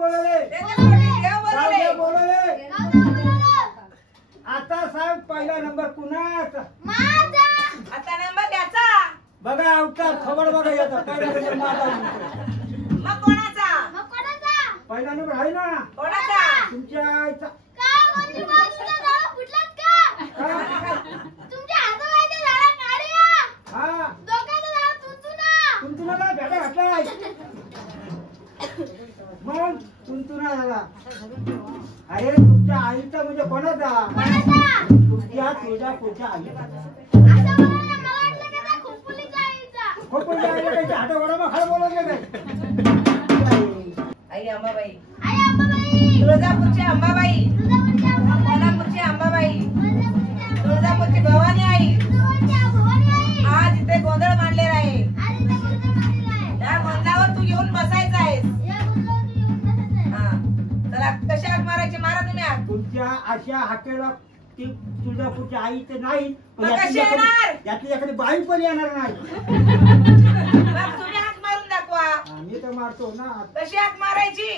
बोलवले देव बोलवले. आता सांग पहिला नंबर कुणाचा? आता नंबर द्याचा. बघा अवतार खबर बघा येतात पहिला नंबर माझा. मग कोणाचा? पहिला नंबर आहे ना कोणाचा? तुमच्या आईचा. हा तुमचा भेटा घातलाय मग तुंतुना झाला. अरे तुमच्या आईचा म्हणजे कोणाचा? तुमच्या तुळजापूरच्या आईचा. खोपोलीच्या आईला काही हाटवडा खाली बोलवले काय? आई अंबाबाई. तुळजापूरची अंबाबाई. कोल्हापूरची अंबाबाई. तुळजापूरची भवानी आई. आज इथे गोंधळ मांडलेला आहे. त्या गोंधळावर तू येऊन बसायचं आहेस. चला कशी हाक मारायची? मारा तुम्ही हाक. तुमच्या अशा हाकेला ती तुळजापूरच्या आई तर नाही कशी येणार? यातली एखादी बाई पण येणार नाही. मग तुम्ही हाक मारून दाखवा. मी तर मारतो ना. कशी हाक मारायची?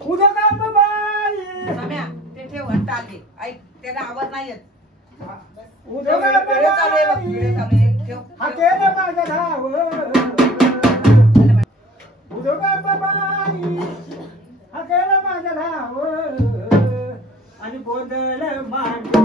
उद्या का बाई सम्या ते ठेव हट्ट आली. ऐक त्याला आवाज नाही येत. उद्या व्हिडिओ चालू आहे बघ. व्हिडिओ चालू आहे. ठेव. हाकेला माझ्या धाव उद्या का बाई हाकेला माझ्या धाव आणि गोंधळ मांडला.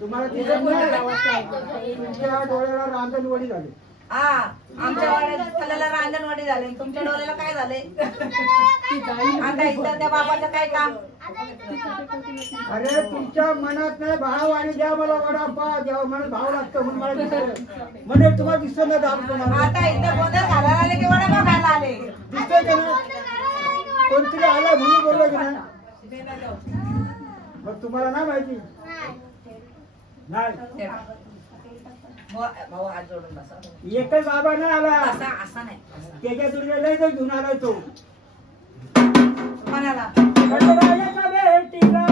तुम्हाला तिथं तुमच्या डोळ्याला रांजणवडी झाली. हा आमच्या डोळ्याला रांजणवडी झाली. तुमच्या डोळ्याला काय झाले? आता इथं त्या बाबाचं काय काम? अरे तुमच्या मनात नाही भाव आणि द्या मला वडापाव द्या म्हणून भाव लागतो म्हणून मला दिसतं म्हणजे तुम्हाला दिसत ना दाब तुम्हाला. आता इथं गोंधळ घालायला आले की वडापाव खायला आले? दिसतंय का ना कोणतरी आला म्हणून बोललो की ना. मग तुम्हाला नाही माहिती नाही. भाऊ हात जोडून बसा. एकच बाबा नाही आला असा नाही. त्याच्या दुर्गाला घेऊन आलाय तो. कोणाला? खंडोबाच्या भेटीला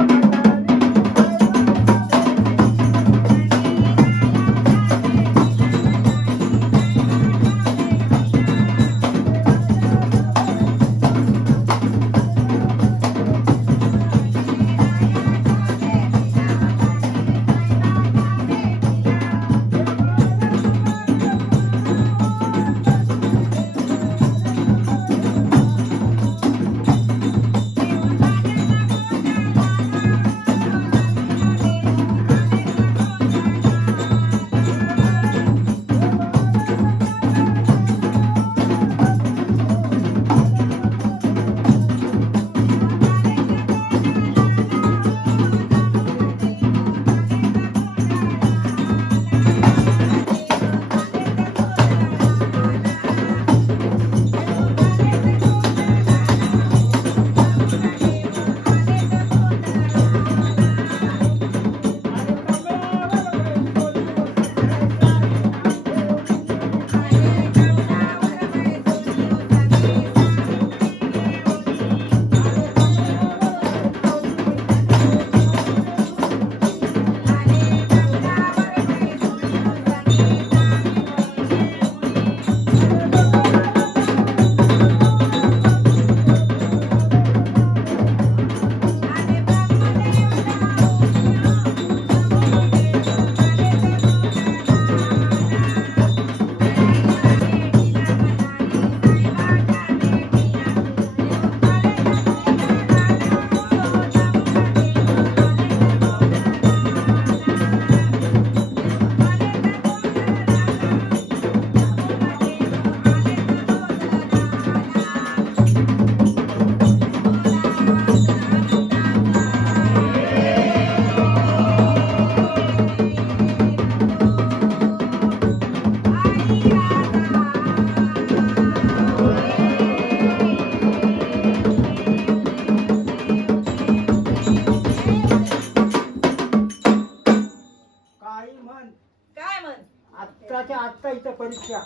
आत्ताच्या आत्ता इथं परीक्षा.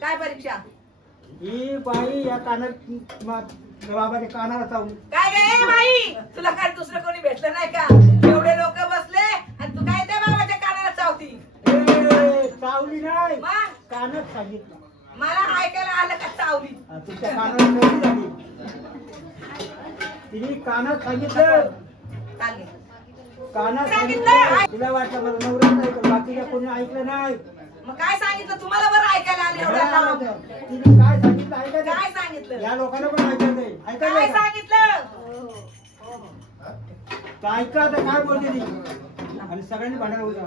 काय परीक्षा? ही बाई या बाबाच्या कानाला चावून. काय गे बाई, तुला काय दुसरं कोणी भेटलं नाही का? एवढे लोक बसले आणि तू काय त्या बाबाच्या कानाला चावती? चावली नाही, मग कानात सांगितलं. मला ऐकायला आलं का चावली? तुमच्या कानाला चावली झाली. तिने कानात सांगितलं. चालेल. कानात सांगितलं. सांगितलं. तिला वाटलं मला नवरा नाही, पण बाकीच्या कोणी ऐकलं नाही. मग काय सांगितलं तुम्हाला? बरं ऐकायला आलं एवढं लांब. तिने काय सांगितलं ऐकायचं? काय सांगितलं? या लोकांना पण ऐकायचंय. काय ऐकायचं का? सांगितलं? तर ऐका आता काय बोलते ती. आणि सगळ्यांनी भांडायला होतं.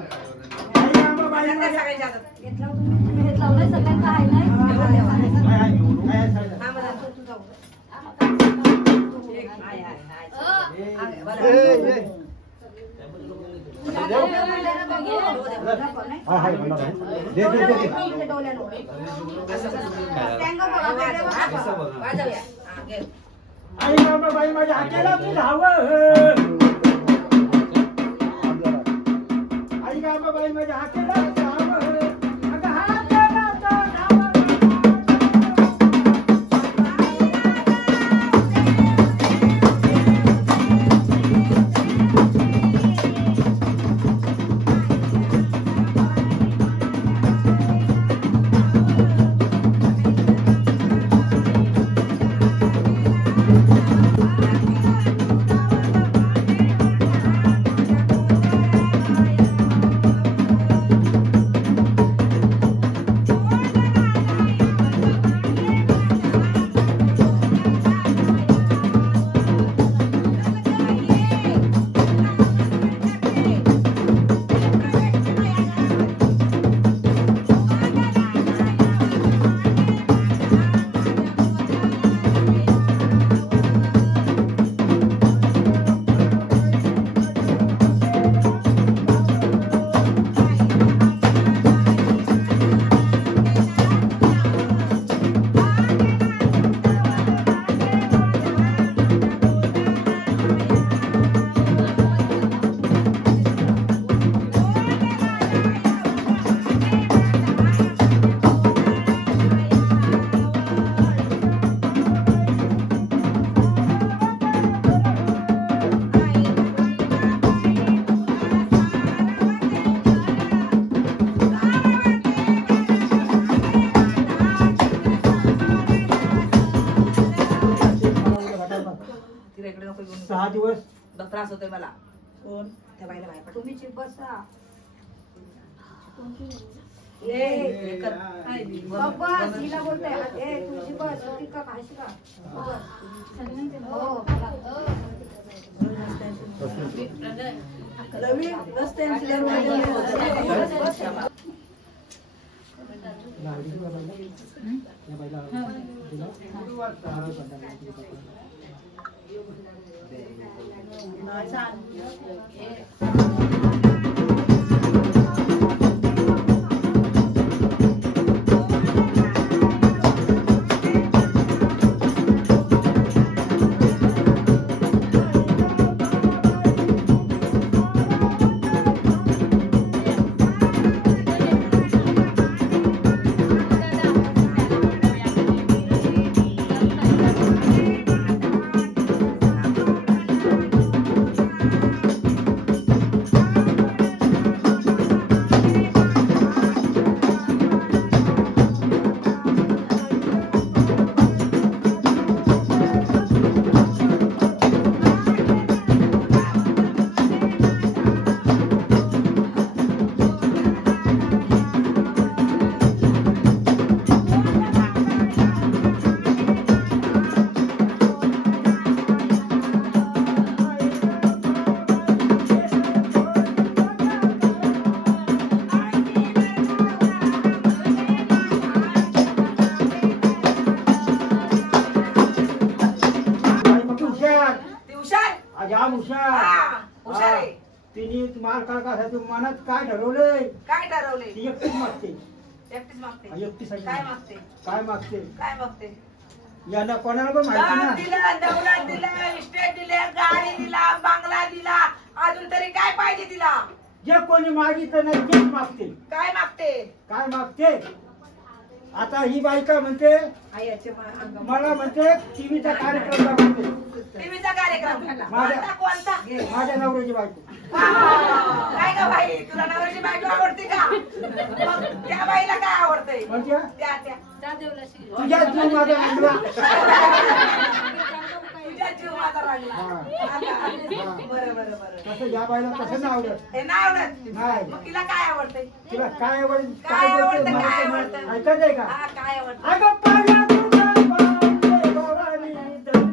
बाई आंबा, बाई त्या माझ्या. सगळ्याच्या हातात. घेतला होता मी. घेतला होता सगळ्यांचा हायलाइट. हाय, हाय, हाय, हाय, हाय. हा, मला तू जाऊ. हाय, हाय, हाय. ए, हाय, बरं. ए, ए. हा, हाय, म्हणा बाई. दे, दे, दे, दे. वाजवूया. हा, घे. आई बाबा बाई माझ्या हाकेला तू धावं. आई बाबा बाई माझ्या हाकेला तू धावं. अगं हाकेला तू धावं. तिला इकडे नको घेऊन 6 दिवस त्रास होतोय मला. कोण? त्या बाईला बाहेर पड. तुम्ही चिप बसा. ए, कर. हाय, बाबा हिला बोलताय. ए तुझी बस होती का खायची का? हो. रवी रस्त्यांची दरवाजा हुशार आहे. तिने माल काढण्यासाठी मनात काय ठरवलंय? काय ठरवले? ती एकटीच मागते. एकटीच मागते. एकटीसाठी काय मागते? काय मागते? काय मागते? यांना कोणाला पण माहिती दाम ना. दिला, दौलत दिला, इस्टेट दिले, गाडी दिला, बंगला दिला, अजून तरी काय पाहिजे तिला? जे कोणी मागितलं नाही तेच मागते. काय मागते? काय मागते? आता ही बायका म्हणते आई याचे मला म्हणते टीव्हीचा कार्यक्रम दाखवते. टीव्हीचा कार्यक्रम माझ्या- कोणता? माझ्या नवऱ्याची बायको. काय ग बाई, तुला नवऱ्याची बायको आवडते का? मग त्या बाईला काय आवडतंय? म्हणजे त्या त्या तुझ्या जीव माझा रंगला. तुझ्या जीव माझा राहिला. बरं बरं बरं. तसं या बाईला तसं नाही आवडत. हे नाही आवडत. नाही. मग तिला काय आवडतंय? तुला काय आवडेल? काय आवडतं? बोलते? काय मला आवडतं? तर ऐकायचंय का? हा, काय आवडतं? अगं पाया तुझ्या पावले भवानी दर्शन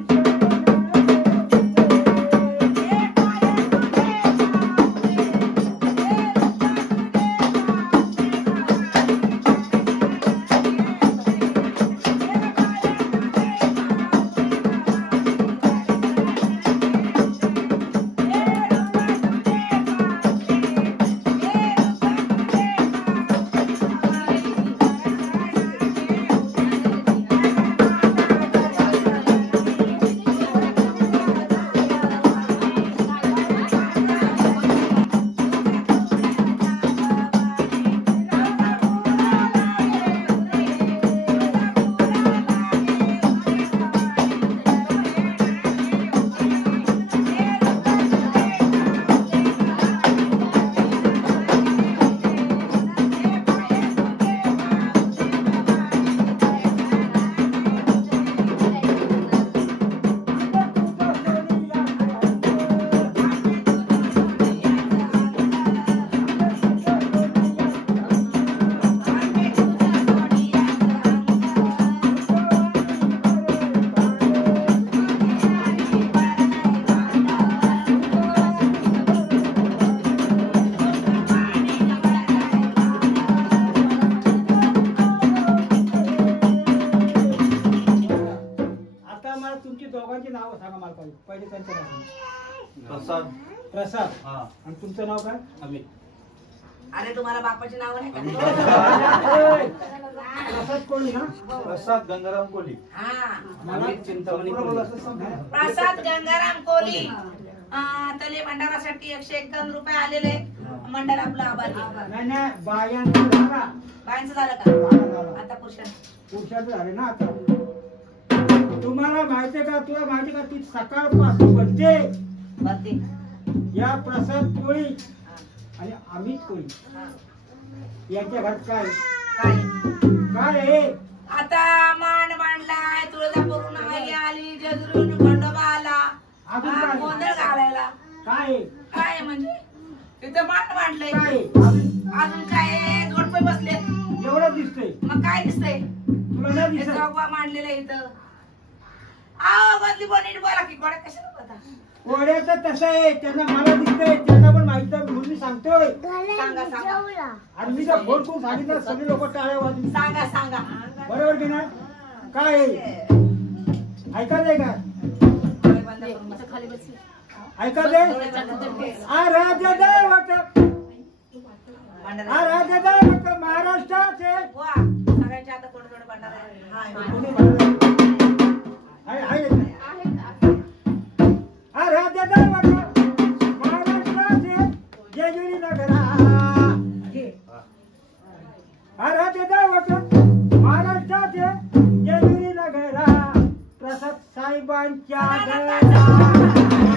दोघांची नाव सांगा मला पाहिजे. पहिले त्यांचं नाव. प्रसाद. प्रसाद. हा. आणि तुमचं नाव काय? अमित. अरे तुम्हाला बापाची नाव नाही का? प्रसाद कोळी ना? प्रसाद गंगाराम कोली. हा. अमित चिंतामणी कोली. प्रसाद गंगाराम कोली. तले मंडळासाठी 151 रुपये आलेले. मंडळ आपलं आभारी. नाही नाही बायांचं झाला. बायांचं झालं का? झालं. आता पुरुषांचं. पुरुषाचं झाले ना आता. तुम्हाला माहितीये का? तुला माहिती का? ती सकाळपासून म्हणते बघते. या प्रसाद कोळी आणि अमित कोळी यांच्या घरात काय काय? काय आहे? आता मान मांडलाय, तुळजापूरून आई आली, जेजुरीहून खंडोबा आला. अजून हा, काय? गोंधळ घालायला. काय आहे? काय म्हणजे? तिथं मान मांडलंय. काय आहे? अजून अजून काय? जोडपे बसलेत. एवढं दिसतंय. मग काय दिसतंय? तुला नाही हे दिसत? जोगवा मांडलेलं आहे इथं. आव बदली बोनीट बोला की कोड्या कशाला बोलता? कोड्याचं तसं आहे. त्यांना मला दिसतंय, त्यांना पण माहित आहे म्हणून मी सांगतोय. सांगा सांगा. आणि मी जर फोन करून सांगितलं सगळे लोक टाळ्या वाजतील. सांगा सांगा. बरोबर की नाही? काय आहे? ऐकायचंय का? डोळे बंद करून बसा. खाली बस. ऐकायचंय? आराध्य दैवत आराध्य दैवत महाराष्ट्राचे वा, सगळ्यांच्या आता थोडं थोडं भांडार आहे. हाय. कोणी म्हणलं? आहे. आराध्य दैवत महाराष्ट्राचे जेजुरी नगरा. आराध्य दैवत महाराष्ट्राचे जेजुरी नगरा प्रसाद साहेबांच्या घरा.